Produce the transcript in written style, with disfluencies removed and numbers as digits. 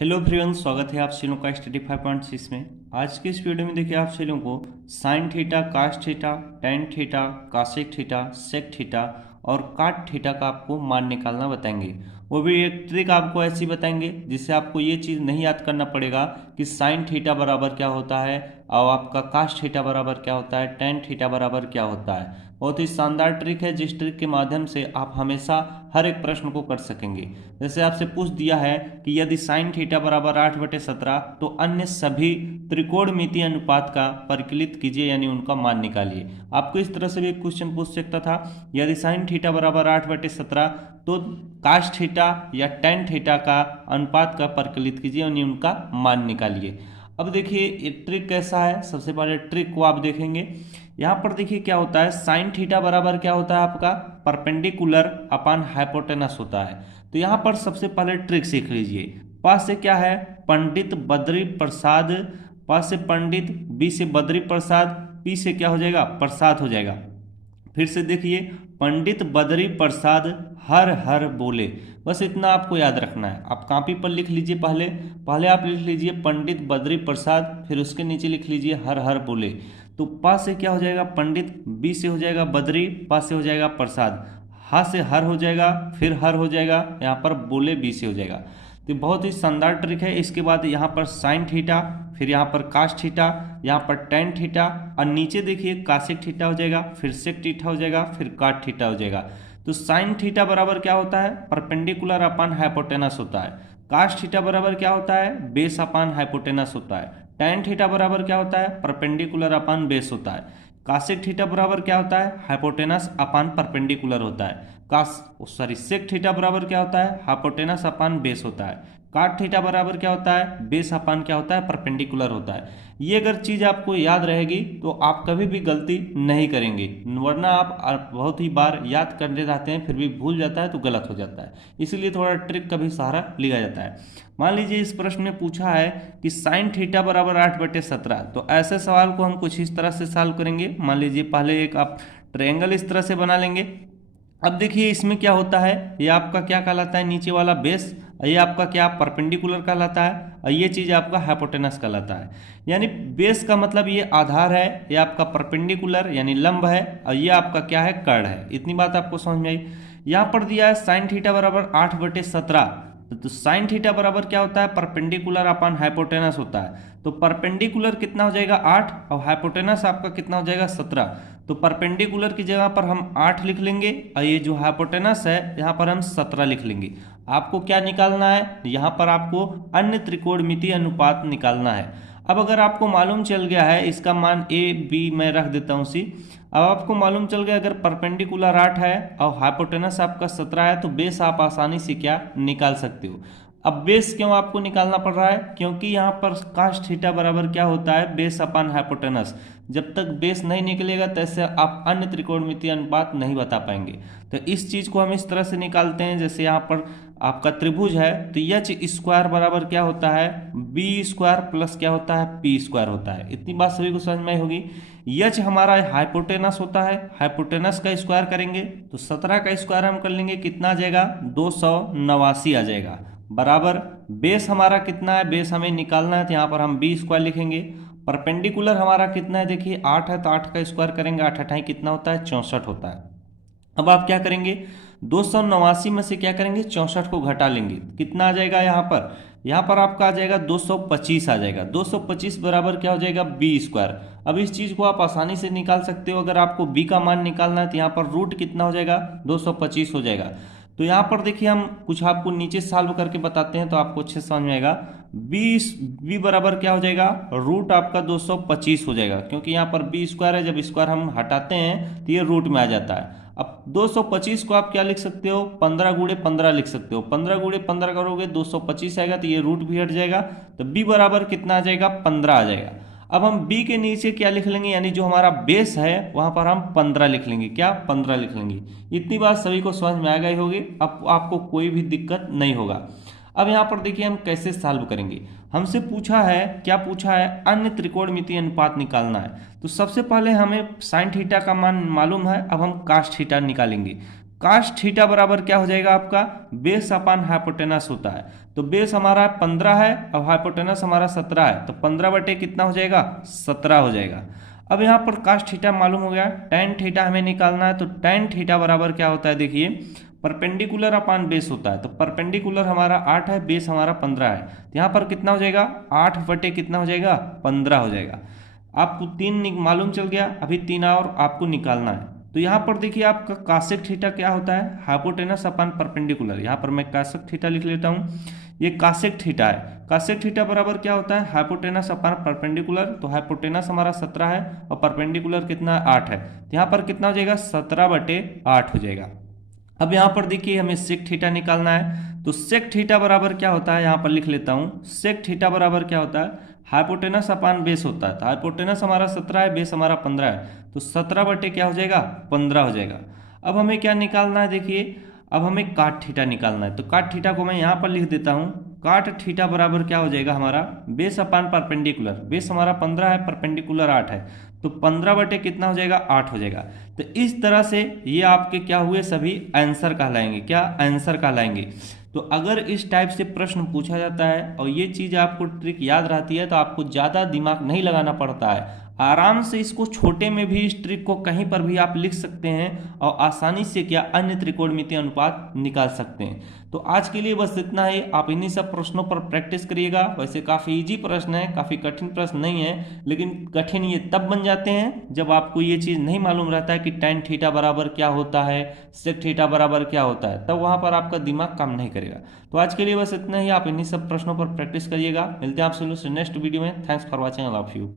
Hello everyone, स्वागत है आप सभी लोगों का स्टडी 5.6 में। आज के इस वीडियो में देखिए आप सभी लोगों को sine theta, cos theta, tan theta, cosec theta, sec theta और काट थीटा का आपको मान निकालना बताएंगे। वो भी एक ट्रिक आपको ऐसी बताएंगे जिससे आपको ये चीज़ नहीं याद करना पड़ेगा कि साइन थीटा बराबर क्या होता है और आपका कास थीटा बराबर क्या होता है, टेन थीटा बराबर क्या होता है। बहुत ही शानदार ट्रिक है जिस ट्रिक के माध्यम से आप हमेशा हर एक प्रश्न को कर सकेंगे। जैसे आपसे पूछ दिया है कि यदि साइन थीटा बराबर 8/17 तो अन्य सभी त्रिकोणमितीय अनुपात का परिकलित कीजिए, यानी उनका मान निकालिए। आपको इस तरह से भी एक क्वेश्चन पूछ सकता था, यदि साइन थीटा बराबर 8/17 तो काश थीटा या टेन थीटा का अनुपात का परिकलित कीजिए, यानी उनका मान निकालिए। अब देखिए ये ट्रिक कैसा है। सबसे पहले ट्रिक को आप देखेंगे। यहाँ पर देखिए क्या होता है, साइन थीटा बराबर क्या होता है आपका परपेंडिकुलर अपान हाइपोटेनस होता है। तो यहाँ पर सबसे पहले ट्रिक सीख लीजिए। पास से क्या है, पंडित बद्री प्रसाद, पास से पंडित, बी से बद्री प्रसाद, पी से क्या हो जाएगा, प्रसाद हो जाएगा। फिर से देखिए, पंडित बद्री प्रसाद हर हर बोले। बस इतना आपको याद रखना है। आप कॉपी पर लिख लीजिए। पहले पहले आप लिख लीजिए पंडित बद्री प्रसाद, फिर उसके नीचे लिख लीजिए हर हर बोले। तो पा से क्या हो जाएगा पंडित, बी से हो जाएगा बद्री, पा से हो जाएगा प्रसाद, हा से हर हो जाएगा, फिर हर हो जाएगा, यहाँ पर बोले बी से हो जाएगा। तो बहुत ही शानदार ट्रिक है। इसके बाद यहाँ पर साइन थीटा, फिर यहाँ पर कास थीटा, यहाँ पर टेन थीटा और नीचे देखिए कासेक थीटा हो जाएगा, फिर सेक थीटा हो जाएगा, फिर काट थीटा हो जाएगा। तो साइन थीटा बराबर क्या होता है, परपेंडिकुलर अपान हाइपोटेनस होता है। कास थीटा बराबर क्या होता है, बेस अपान हाइपोटेनस होता है। टेन थीटा बराबर क्या होता है, परपेंडिकुलर अपान बेस होता है। कासेक थीटा बराबर क्या होता है, हाइपोटेनस अपान परपेंडिकुलर होता है। सेक थीटा बराबर क्या होता है, हाइपोटेनस अपान बेस होता है। काट थीटा बराबर क्या होता है, बेस अपान क्या होता है, परपेंडिकुलर होता है। ये अगर चीज आपको याद रहेगी तो आप कभी भी गलती नहीं करेंगे, वरना आप बहुत ही बार याद करते रहते हैं फिर भी भूल जाता है तो गलत हो जाता है। इसीलिए थोड़ा ट्रिक का भी सहारा लिया जाता है। मान लीजिए इस प्रश्न में पूछा है कि साइन थीटा बराबर 8/17, तो ऐसे सवाल को हम कुछ इस तरह से सॉल्व करेंगे। मान लीजिए पहले एक आप ट्रायंगल इस तरह से बना लेंगे। अब देखिए इसमें क्या होता है, ये आपका क्या कहलाता है, नीचे वाला बेस, ये आपका क्या परपेंडिकुलर कहलाता है और ये चीज़ आपका हाइपोटेनस कहलाता है। यानी बेस का मतलब ये आधार है, ये आपका परपेंडिकुलर यानी लंब है और ये आपका क्या है, कर्ण है। इतनी बात आपको समझ में आई। यहाँ पर दिया है साइन थीटा बराबर 8/17, तो साइन थीटा बराबर क्या होता है, परपेंडिकुलर अपान हाइपोटेनस होता है। तो परपेंडिकुलर कितना हो जाएगा 8 और हाइपोटेनस आपका कितना हो जाएगा 17। तो परपेंडिकुलर की जगह पर हम 8 लिख लेंगे और ये जो हाइपोटेनस है यहाँ पर हम 17 लिख लेंगे। आपको क्या निकालना है, यहाँ पर आपको अन्य त्रिकोणमितीय अनुपात निकालना है। अब अगर आपको मालूम चल गया है, इसका मान ए बी मैं रख देता हूँ सी। अब आपको मालूम चल गया अगर परपेंडिकुलर 8 है और हाइपोटेनस आपका 17 है तो बेस आप आसानी से क्या निकाल सकते हो। अब बेस क्यों आपको निकालना पड़ रहा है, क्योंकि यहाँ पर कास थीटा बराबर क्या होता है, बेस अपान हाइपोटेनस। जब तक बेस नहीं निकलेगा तैसे आप अन्य त्रिकोणमितीय अनुपात नहीं बता पाएंगे। तो इस चीज को हम इस तरह से निकालते हैं, जैसे यहाँ पर आपका त्रिभुज है तो एच स्क्वायर बराबर क्या होता है, बी स्क्वायर प्लस क्या होता है, पी स्क्वायर होता है। इतनी बात सभी को समझ में आई होगी। एच हमारा हाइपोटेनस होता है, हाइपोटेनस का स्क्वायर करेंगे तो 17 का स्क्वायर हम कर लेंगे, कितना आ जाएगा 289 आ जाएगा। बराबर बेस हमारा कितना है, बेस हमें निकालना है तो यहाँ पर हम बी स्क्वायर लिखेंगे। परपेंडिकुलर हमारा कितना है, देखिए 8 है तो 8 का स्क्वायर करेंगे, 8 8 कितना होता है, 64 होता है। अब आप क्या करेंगे, 289 में से क्या करेंगे, 64 को घटा लेंगे, कितना आ जाएगा यहाँ पर आपका आ जाएगा 225 आ जाएगा। 225 बराबर क्या हो जाएगा, बी स्क्वायर। अब इस चीज को आप आसानी से निकाल सकते हो। अगर आपको बी का मान निकालना है तो यहाँ पर रूट कितना हो जाएगा, 225 हो जाएगा। तो यहाँ पर देखिए हम कुछ आपको नीचे सॉल्व करके बताते हैं तो आपको अच्छे से समझ में आएगा। बी बराबर क्या हो जाएगा, रूट आपका 225 हो जाएगा, क्योंकि यहाँ पर बी स्क्वायर है, जब स्क्वायर हम हटाते हैं तो ये रूट में आ जाता है। अब 225 को आप क्या लिख सकते हो, 15 गुणे 15 लिख सकते हो। 15 गुणे 15 करोगे 225 आएगा, तो ये रूट भी हट जाएगा, तो बी बराबर कितना आ जाएगा, 15 आ जाएगा। अब हम b के नीचे क्या लिख लेंगे, यानी जो हमारा बेस है वहां पर हम 15 लिख लेंगे, क्या 15 लिख लेंगे। इतनी बात सभी को समझ में आ गई होगी, अब आपको कोई भी दिक्कत नहीं होगा। अब यहाँ पर देखिए हम कैसे सॉल्व करेंगे। हमसे पूछा है, क्या पूछा है, अन्य त्रिकोणमितीय अनुपात निकालना है। तो सबसे पहले हमें साइन थीटा का मान मालूम है, अब हम कास थीटा निकालेंगे। कास्ट थीटा बराबर क्या हो जाएगा आपका, बेस अपान हाइपोटेनस होता है। तो बेस हमारा 15 है और हाइपोटेनस हमारा 17 है, तो 15 बटे कितना हो जाएगा, 17 हो जाएगा। अब यहाँ पर कास्ट थीटा मालूम हो गया, टेन थीटा हमें निकालना है। तो टेन थीटा बराबर क्या होता है, देखिए परपेंडिकुलर अपान बेस होता है। तो परपेंडिकुलर हमारा 8 है, बेस हमारा 15 है, तो यहाँ पर कितना हो जाएगा, 8 बटे कितना हो जाएगा, 15 हो जाएगा। आपको 3 मालूम चल गया, अभी 3 और आपको निकालना है। तो यहाँ पर देखिए आपका कासेक थीटा क्या होता है, हाइपोटेनस अपान परपेंडिकुलर। यहाँ पर मैं कासेक थीटा लिख लेता हूँ, ये कासेक थीटा है। कासेक थीटा बराबर क्या होता है, हाइपोटेनस अपान परपेंडिकुलर। तो हाइपोटेनस हमारा 17 है और परपेंडिकुलर कितना है, 8 है, तो यहाँ पर कितना हो जाएगा, 17 बटे 8 हो जाएगा। अब यहाँ पर देखिए हमें सेक थीटा निकालना है। तो सेक थीटा बराबर क्या होता है, यहाँ पर लिख लेता हूँ, सेक थीटा बराबर क्या होता है, हाइपोटेनस अपान बेस होता है। तो हाइपोटेनस हमारा 17 है, बेस हमारा 15 है, तो 17 बटे क्या हो जाएगा, 15 हो जाएगा। अब हमें क्या निकालना है, देखिए अब हमें काट थीटा निकालना है। तो काट थीटा को मैं यहाँ पर लिख देता हूँ, काट थीटा बराबर क्या हो जाएगा हमारा, बेस अपान परपेंडिकुलर। बेस हमारा 15 है, परपेंडिकुलर 8 है, तो 15 बटे कितना हो जाएगा, 8 हो जाएगा। तो इस तरह से ये आपके क्या हुए, सभी आंसर कहलाएंगे। क्या आंसर कहलाएंगे। तो अगर इस टाइप से प्रश्न पूछा जाता है और ये चीज़ आपको ट्रिक याद रहती है तो आपको ज़्यादा दिमाग नहीं लगाना पड़ता है, आराम से इसको छोटे में भी इस ट्रिक को कहीं पर भी आप लिख सकते हैं और आसानी से क्या अन्य त्रिकोणमितीय अनुपात निकाल सकते हैं। तो आज के लिए बस इतना ही, आप इन्हीं सब प्रश्नों पर प्रैक्टिस करिएगा। वैसे काफ़ी इजी प्रश्न है, काफ़ी कठिन प्रश्न नहीं है, लेकिन कठिन ये तब बन जाते हैं जब आपको ये चीज़ नहीं मालूम रहता है कि tan थीटा बराबर क्या होता है, sec थीटा बराबर क्या होता है, तब वहाँ पर आपका दिमाग काम नहीं करेगा। तो आज के लिए बस इतना ही, आप इन्हीं सब प्रश्नों पर प्रैक्टिस करिएगा। मिलते हैं आपसे नेक्स्ट वीडियो में। Thanks for watching, I love you.